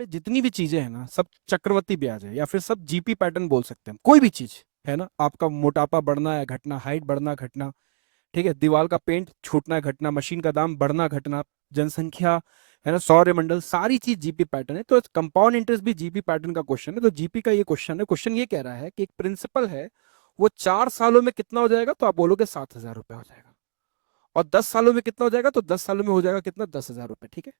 में जितनी भी चीजें हैं ना, सब चक्रवृद्धि ब्याज है या फिर सब जीपी पैटर्न बोल सकते हैं, कोई भी चीज है ना। आपका मोटापा बढ़ना है घटना, हाइट बढ़ना घटना, ठीक है, दीवार का पेंट छूटना घटना, मशीन का दाम बढ़ना घटना, जनसंख्या, है ना, सौरमंडल, सारी चीज जीपी पैटर्न है। तो कंपाउंड इंटरेस्ट भी जीपी पैटर्न का क्वेश्चन है। तो जीपी का ये क्वेश्चन है, क्वेश्चन ये कह रहा है कि एक प्रिंसिपल है, वो 4 सालों में कितना हो जाएगा, तो आप बोलोगे 7,000 रुपये हो जाएगा। और 10 सालों में कितना हो जाएगा, तो 10 सालों में हो जाएगा कितना, 10,000 रुपये। ठीक है,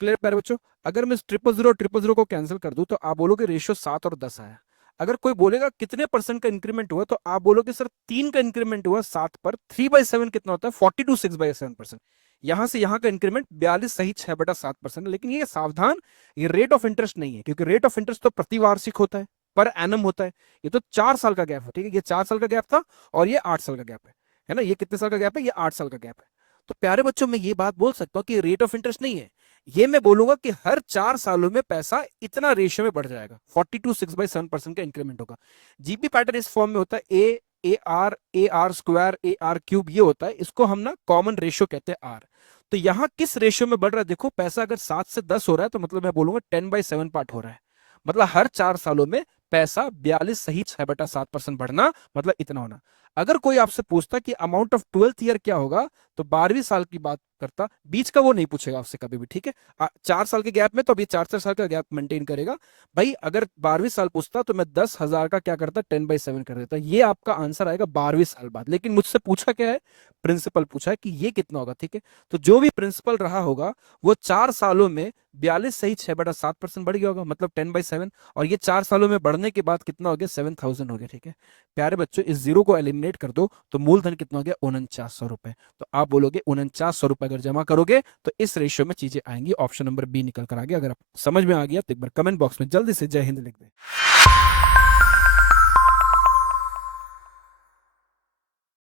क्लियर प्यारे बच्चों। अगर मैं ट्रिपल जीरो को कैंसिल कर दूं तो आप बोलोगे रेशियो 7 और 10 आया। अगर कोई बोलेगा कितने परसेंट का इंक्रीमेंट हुआ, तो आप बोलोगे सर 3 का इंक्रीमेंट हुआ 7 पर, 3/7 कितना होता है, 42 6/7%। यहां से यहां का इंक्रीमेंट 42 सही 6/7% है। लेकिन ये सावधान, ये रेट ऑफ इंटरेस्ट नहीं है, क्योंकि रेट ऑफ इंटरेस्ट तो प्रतिवार्षिक होता है, पर एनम होता है। ये तो 4 साल का गैप है, ठीक है, ये 4 साल का गैप था और ये 8 साल का गैप है ना। ये कितने साल का गैप है, ये 8 साल का गैप है। तो प्यारे बच्चों, मैं ये बात बोल सकता हूँ कि रेट ऑफ इंटरेस्ट नहीं है, ये मैं बोलूंगा कि हर 4 सालों में पैसा इतना रेशियो में बढ़ जाएगा, 42 6/7% का इंक्रीमेंट होगा। जीपी पैटर्न इस फॉर्म में होता है, A R square A R cube, ये होता है, इसको हम ना कॉमन रेशियो कहते हैं, आर। तो यहां किस रेशियो में बढ़ रहा है, देखो पैसा अगर 7 से 10 हो रहा है, तो मतलब मैं बोलूंगा 10/7 पार्ट हो रहा है। मतलब हर 4 सालों में पैसा 42 सही 6/7% बढ़ना, मतलब इतना होना। अगर कोई आपसे पूछता कि अमाउंट ऑफ 12th ईयर क्या होगा, तो 12वीं साल की बात करता, बीच का वो नहीं पूछेगा आपसे कभी भी, ठीक है। 4 साल के गैप में तो अभी 4 4 साल का गैप मेंटेन करेगा भाई। अगर 12वीं साल पूछता तो मैं 10,000 का क्या करता, 10/7 कर देता। ये आपका आंसर आएगा 12वीं साल बाद। लेकिन मुझसे पूछा क्या है, प्रिंसिपल पूछा है कि ये कितना होगा, ठीक है। तो जो भी प्रिंसिपल रहा होगा, वो 4 सालों में 42 सही 6/7% बढ़ गया होगा, मतलब 10/7। और ये 4 सालों में बढ़ने के बाद कितना हो गया, 7,000 हो गया, ठीक है। प्यारे बच्चों, इस जीरो को एलिमिनेट कर दो तो मूलधन कितना हो गया, 4900 रुपए। तो आप बोलोगे 4900 रुपए अगर जमा करोगे तो इस रेशियो में चीजें आएंगी। ऑप्शन नंबर बी निकल कर आ गया। अगर आप समझ में आ गया तो एक बार कमेंट बॉक्स में जल्दी से जय हिंद लिख दे।